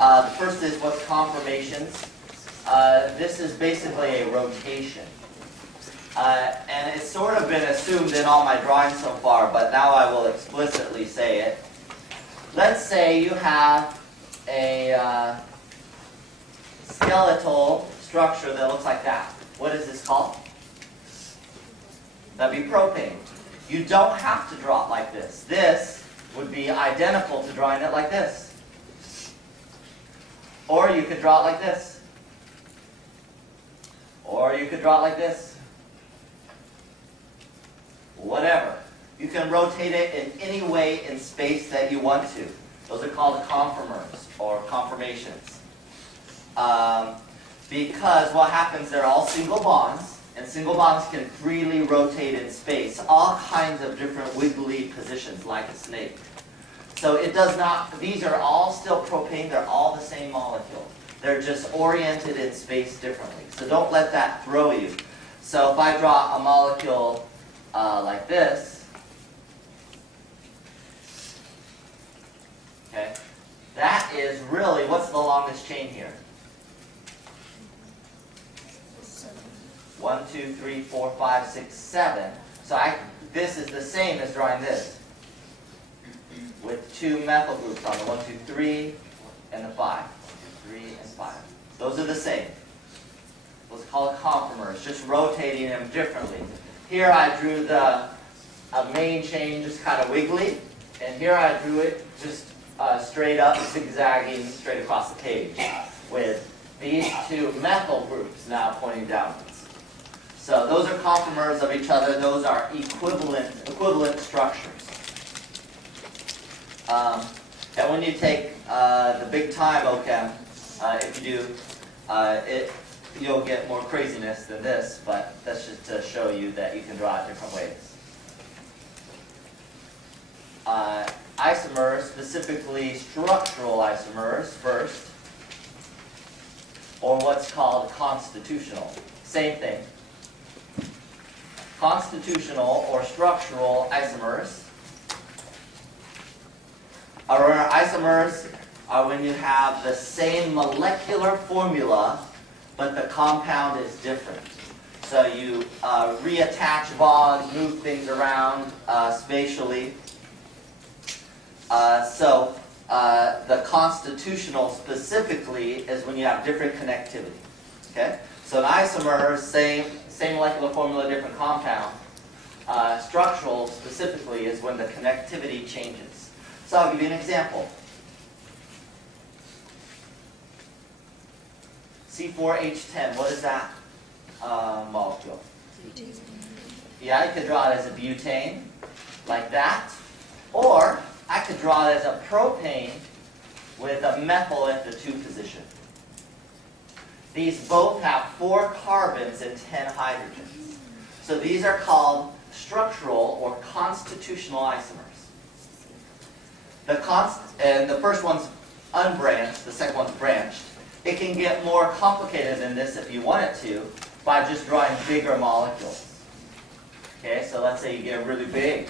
The first is what's conformations. This is basically a rotation. And it's sort of been assumed in all my drawings so far, but now I will explicitly say it. Let's say you have a skeletal structure that looks like that. What is this called? That'd be propane. You don't have to draw it like this. This would be identical to drawing it like this. Or you could draw it like this. Or you could draw it like this. Whatever. You can rotate it in any way in space that you want to. Those are called conformers or conformations. Because what happens, they're all single bonds, and single bonds can freely rotate in space, all kinds of different wiggly positions, like a snake. So it does not, these are all still propane, they're all the same molecule. They're just oriented in space differently. So don't let that throw you. So if I draw a molecule like this, okay, that is really, what's the longest chain here? 1, 2, 3, 4, 5, 6, 7. So this is the same as drawing this, with 2 methyl groups on the 1, 2, 3, and the 5. 1, 2, 3, and 5. Those are the same. Those are called conformers, just rotating them differently. Here I drew the main chain just kind of wiggly, and here I drew it just straight up, zigzagging straight across the page, with these 2 methyl groups now pointing downwards. So those are conformers of each other. Those are equivalent structures. And when you take the big time OChem, if you do, you'll get more craziness than this, but that's just to show you that you can draw it different ways. Isomers, specifically structural isomers first, or what's called constitutional. Same thing. Constitutional or structural isomers. Isomers are when you have the same molecular formula, but the compound is different. So you reattach bonds, move things around spatially. The constitutional specifically is when you have different connectivity. Okay? So an isomer, same molecular formula, different compound. Structural specifically is when the connectivity changes. So I'll give you an example. C4H10, what is that molecule? Yeah, I could draw it as a butane, like that. Or I could draw it as a propane with a methyl at the 2 position. These both have 4 carbons and 10 hydrogens. So these are called structural or constitutional isomers. And the first one's unbranched, the second one's branched. It can get more complicated than this if you want it to by just drawing bigger molecules. Okay, so let's say you get really big,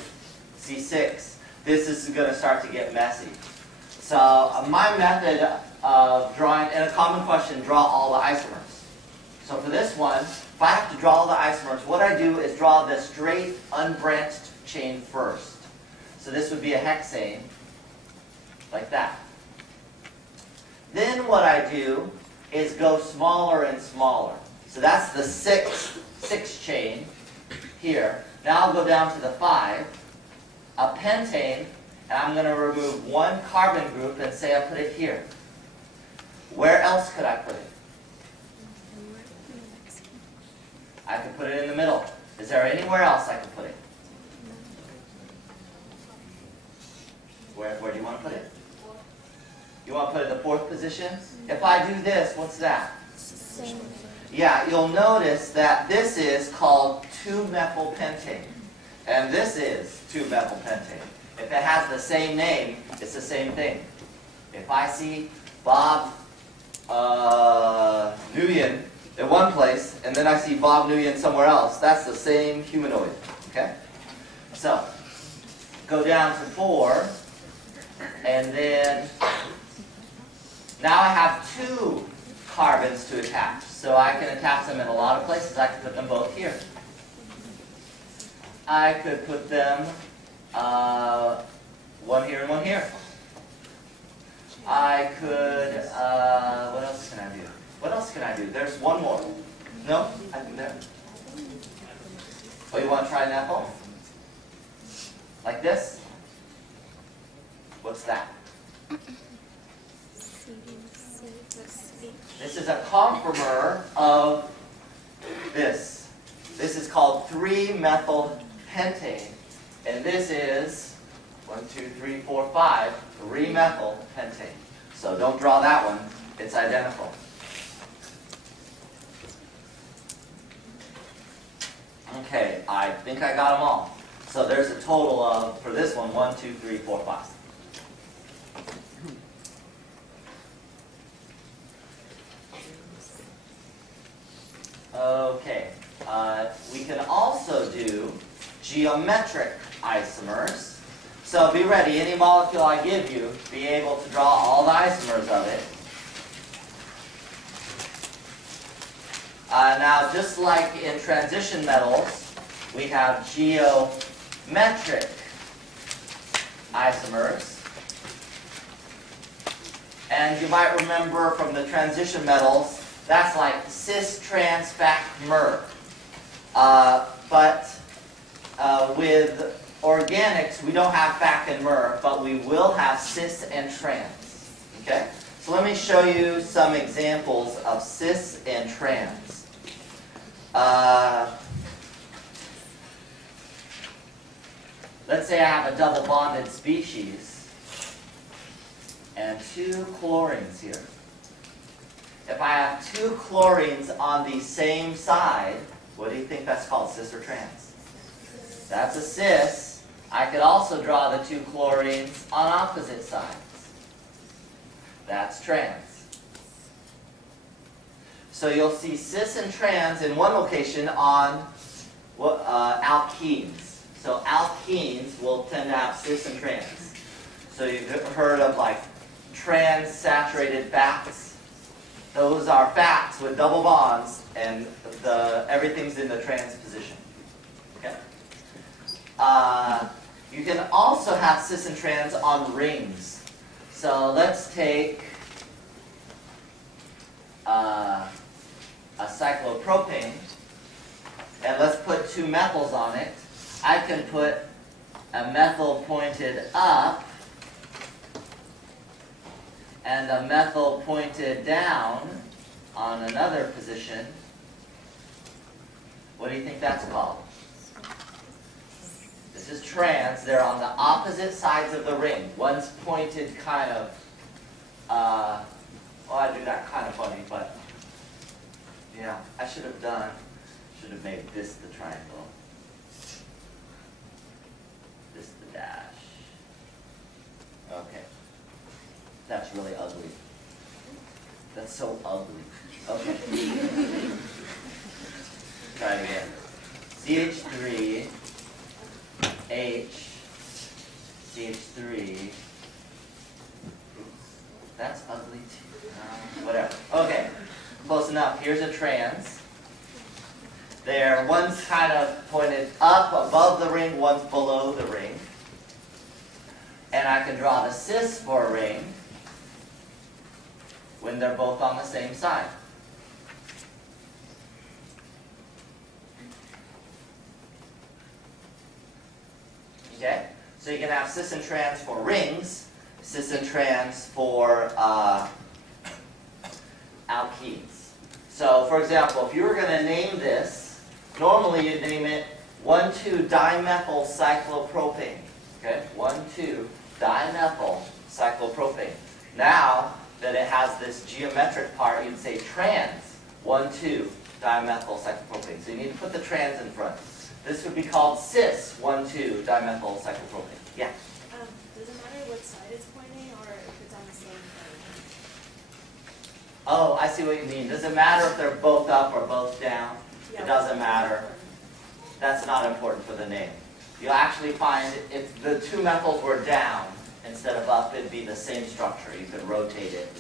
C6. This is going to start to get messy. So my method of drawing, and a common question, draw all the isomers. So for this one, if I have to draw all the isomers, what I do is draw the straight unbranched chain first. So this would be a hexane, like that. Then what I do is go smaller and smaller. So that's the 6 chain here. Now I'll go down to the 5, a pentane, and I'm going to remove 1 carbon group and say I put it here. Where else could I put it? I could put it in the middle. Is there anywhere else I could put it? Where do you want to put it? You want to put it in the 4th position? If I do this, what's that? Yeah, you'll notice that this is called 2-methylpentane. And this is 2-methylpentane. If it has the same name, it's the same thing. If I see Bob Nguyen in one place, and then I see Bob Nguyen somewhere else, that's the same humanoid. Okay? So, go down to 4, and then Now I have 2 carbons to attach. So I can attach them in a lot of places. I could put them both here. I could put them one here and one here. I could, what else can I do? What else can I do? There's one more. No? I think there. Oh, you want to try an apple? Like this? What's that? This is a conformer of this. This is called 3-methylpentane. And this is 1, 2, 3, 4, 5, 3-methylpentane. So don't draw that one. It's identical. Okay, I think I got them all. So there's a total of, for this one, 1, 2, 3, 4, 5. Okay, we can also do geometric isomers. So be ready, any molecule I give you, be able to draw all the isomers of it. Now, just like in transition metals, we have geometric isomers. And you might remember from the transition metals, that's like cis, trans, fac, mer. But with organics, we don't have fac and mer, but we will have cis and trans. Okay? So let me show you some examples of cis and trans. Let's say I have a double bonded species and 2 chlorines here. If I have 2 chlorines on the same side, what do you think that's called, cis or trans? That's a cis. I could also draw the 2 chlorines on opposite sides. That's trans. So you'll see cis and trans in one location on alkenes. So alkenes will tend to have cis and trans. So you've heard of like trans-saturated fats. Those are fats with double bonds, and everything's in the trans position. Okay? You can also have cis and trans on rings. So let's take a cyclopropane, and let's put 2 methyls on it. I can put a methyl pointed up and a methyl pointed down on another position. What do you think that's called? This is trans. They're on the opposite sides of the ring. One's pointed kind of, well, I do that kind of funny, but yeah, I should have made this the triangle. This the dash. Okay. That's really ugly. That's so ugly. Okay. Try it again. CH3, H, CH3. That's ugly too. Whatever. Okay. Close enough. Here's a trans. There, one's kind of pointed up above the ring, one's below the ring. And I can draw the cis for a ring when they're both on the same side. Okay? So you can have cis and trans for rings, cis and trans for alkenes. So, for example, if you were going to name this, normally you'd name it 1,2-dimethyl cyclopropane. Okay? 1,2-dimethyl cyclopropane. Now that it has this geometric part, you'd say trans 1,2-dimethyl cyclopropane. So you need to put the trans in front. This would be called cis 1,2-dimethyl cyclopropane. Yeah? Does it matter what side it's pointing or if it's on the same plane? Oh, I see what you mean. Does it matter if they're both up or both down? Yeah, It doesn't matter. That's not important for the name. You'll actually find if the 2 methyls were down instead of up, it'd be the same structure. You could rotate it